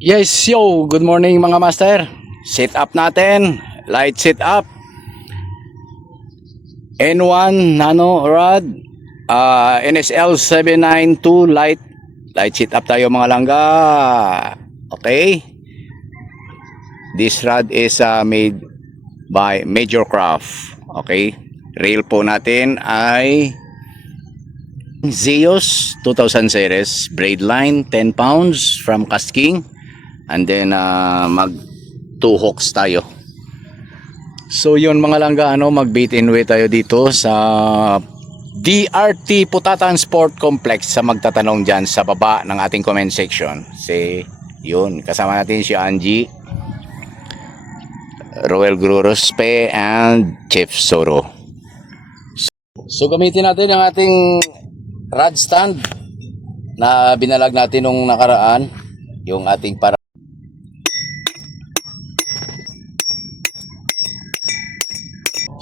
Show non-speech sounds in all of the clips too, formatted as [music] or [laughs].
Yes, yo, good morning mga master. Sit up natin, light sit up. N1 nano rod, uh, NSL 792 light. Light sit up tayo mga langga. Okay? This rod is uh, made by Major Craft. Okay? Rail po natin ay Zeus 2000 series braid line 10 pounds from Cast King and then uh, mag two hooks tayo. So yun mga langga ano mag bait in way tayo dito sa DRT Putatan Sport Complex sa magtatanong dyan sa baba ng ating comment section. Si yun kasama natin si Angie Roel Grurospe and Chief Soro. So gamitin natin ang ating rod stand na binalag natin nung nakaraan yung ating para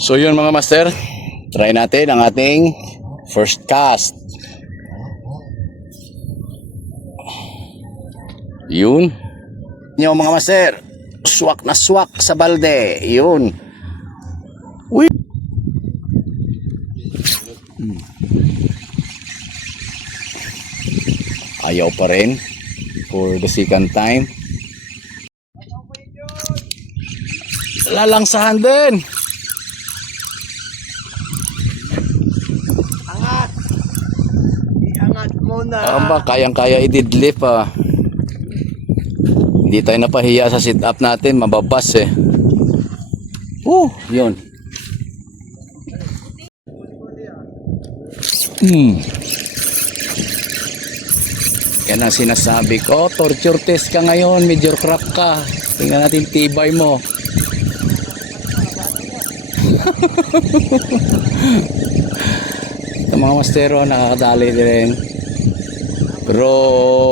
So yun mga master try natin ang ating first cast. Yun. Yun mga master swak na swak sa balde. Yun. Uy. Ayaw pa rin for the second time lalangsahan din Angat! Iangat mo na! Ang ba, kayang-kaya ididlip ah. Hindi tayo napahiya sa sit-up natin, mababas eh. Oh, yun. Hmm. Yan ang sinasabi ko. Torture test ka ngayon, major crack ka. Tingnan natin tibay mo. [laughs] Ito mga mastero, nakakadali din. Pero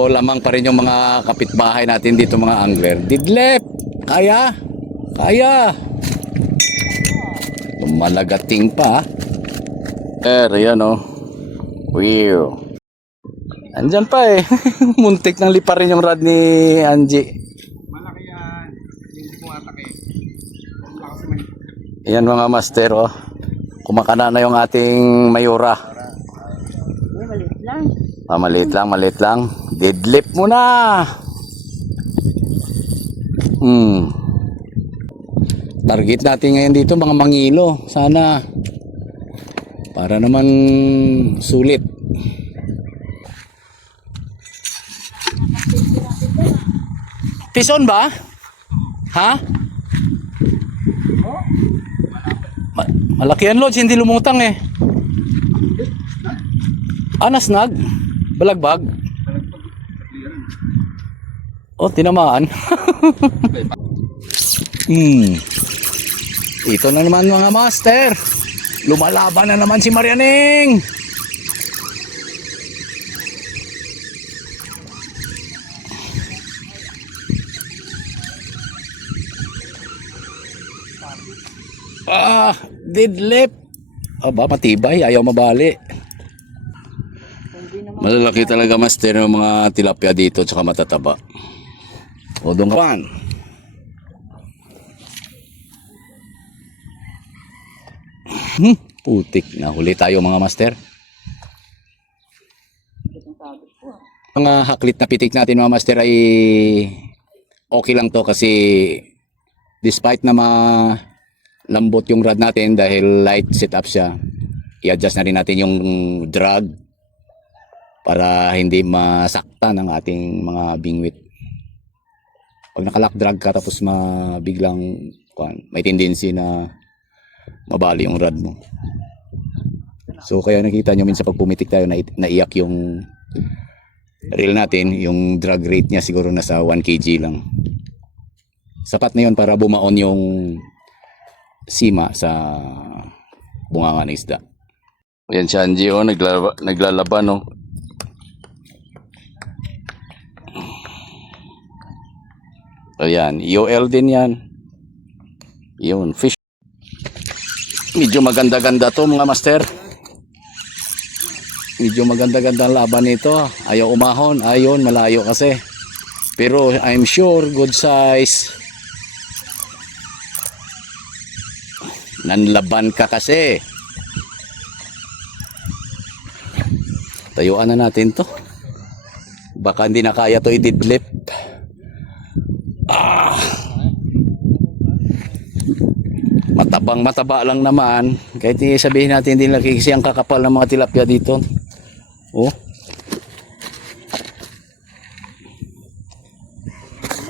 lamang pa rin yung mga kapitbahay natin dito mga angler. Didlep! Kaya! Kaya! Lumalagating pa. Eh, yan oh. Wow. Andyan pa eh. [laughs] Muntik nang lipa rin yung rod ni Angie. Malaki yan. Hindi ko atake. Wala kasi may... Yan mga master oh. Kumakana na yung ating mayura. Maliit lang. Ah, maliit lang, maliit lang. Deadlift mo na. Hmm. Target natin ngayon dito mga mangilo. Sana. Para naman sulit. Pison ba? Ha? Ma- malaki yan, Lods. Hindi lumutang eh. Anas nag? Balagbag? Oh, tinamaan. [laughs] hmm. Ito na naman mga master. Lumalaban na naman si Marianing. Ah, didlip. Aba, matibay. Ayaw mabali. Malalaki talaga master ng mga tilapia dito tsaka matataba. O doon ka. Hmm, putik na huli tayo mga master. Mga haklit na pitik natin mga master ay okay lang to kasi despite na ma lambot yung rod natin dahil light setup siya i-adjust na rin natin yung drag para hindi masaktan ang ating mga bingwit. Pag nakalock drag ka tapos mabiglang may tendency na mabali yung rod mo. So kaya nakita nyo minsan pag pumitik tayo na naiyak yung reel natin, yung drag rate niya siguro nasa 1 kg lang. Sapat na yun para bumaon yung sima sa bungangan ng isda. Yan si Angie, oh, naglalaba, naglalaban, oh. Ayan, UL din yan. Yun, fish. Medyo maganda-ganda to mga master. Medyo maganda-ganda ang laban nito. Ayaw umahon. Ayun, malayo kasi. Pero I'm sure good size. Nanlaban ka kasi. Tayuan na natin to. Baka hindi na kaya to ididlip. Ah. Matabang mataba lang naman. Kahit sabihin natin hindi laki kasi ang kakapal ng mga tilapia dito. Oh.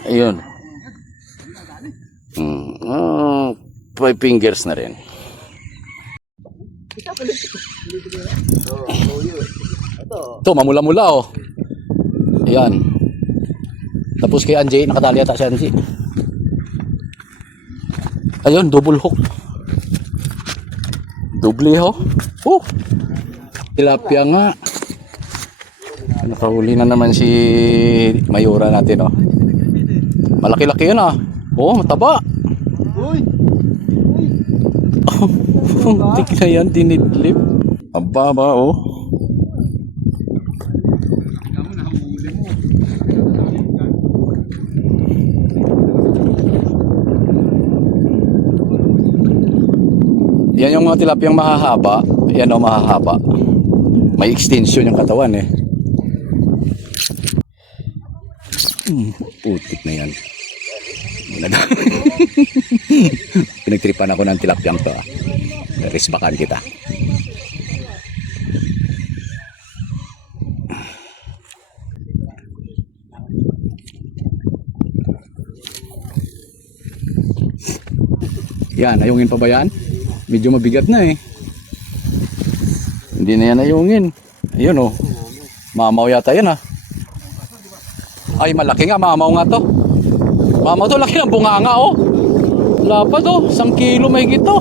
Ayun. Hmm. Oh, 5 fingers na rin. Ito, mamula-mula oh. Ayan. Tapos kay Anjay, nakatali ata si Anjay. Ayun, double hook. Double ho. Oh. oh. Tilapia nga. Nakahuli na naman si Mayura natin oh. Malaki-laki yun ah. Oh, mataba. Uy. Tik na yan, dinidlip. Aba ba oh. Yan yung mga tilapiyang mahahaba. Yan o mahahaba. May extension yung katawan eh. Hmm, putik na yan. Nag- [laughs] Pinagtripan ako ng tilapyang to ah. Risbakan kita. Yan, ayungin pa ba yan? Medyo mabigat na eh. Hindi na yan ayungin. Ayun oh. Mamaw yata yan ah. Ay, malaki nga. Mamaw nga to. Mamaw to. Laki ng bunganga oh. Wala pa to. Isang kilo may gito.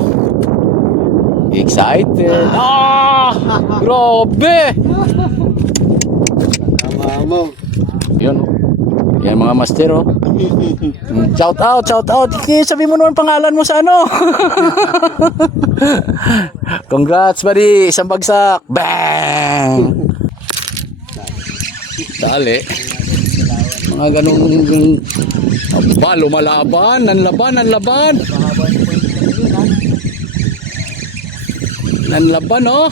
Excited. Ah! Grabe! Tama mo. Yun. oh. Yan mga master oh. Mm, Shout out, shout out. Kaya sabi mo naman pangalan mo sa ano. [laughs] Congrats buddy, isang bagsak. Bang! Dali. Mga ganun Aba, lumalaban, nanlaban, nanlaban. Nanlaban, oh.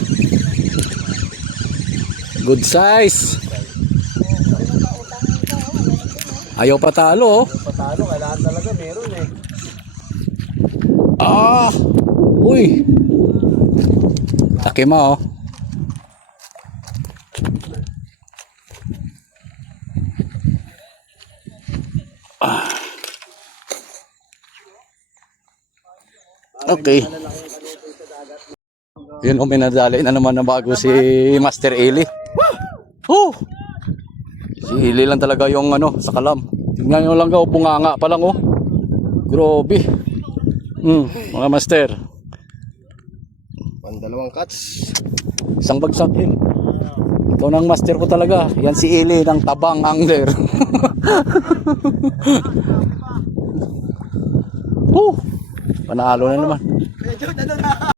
Good size. Ayaw patalo, oh. Patalo, kailangan talaga meron eh. Ah! Uy! Laki mo, oh. Okay. Yun, oh, may nadali na naman na bago si Master Eli. Oh! Si Eli lang talaga yung ano, sa kalam. Tingnan nyo lang, oh, bunganga pa lang, oh. Grabe. Hmm, mga master. Pandalawang cuts. Isang bagsak yun. Ito nang master ko talaga. Yan si Ili ng tabang angler. [laughs] oh, panalo na naman. 就等着他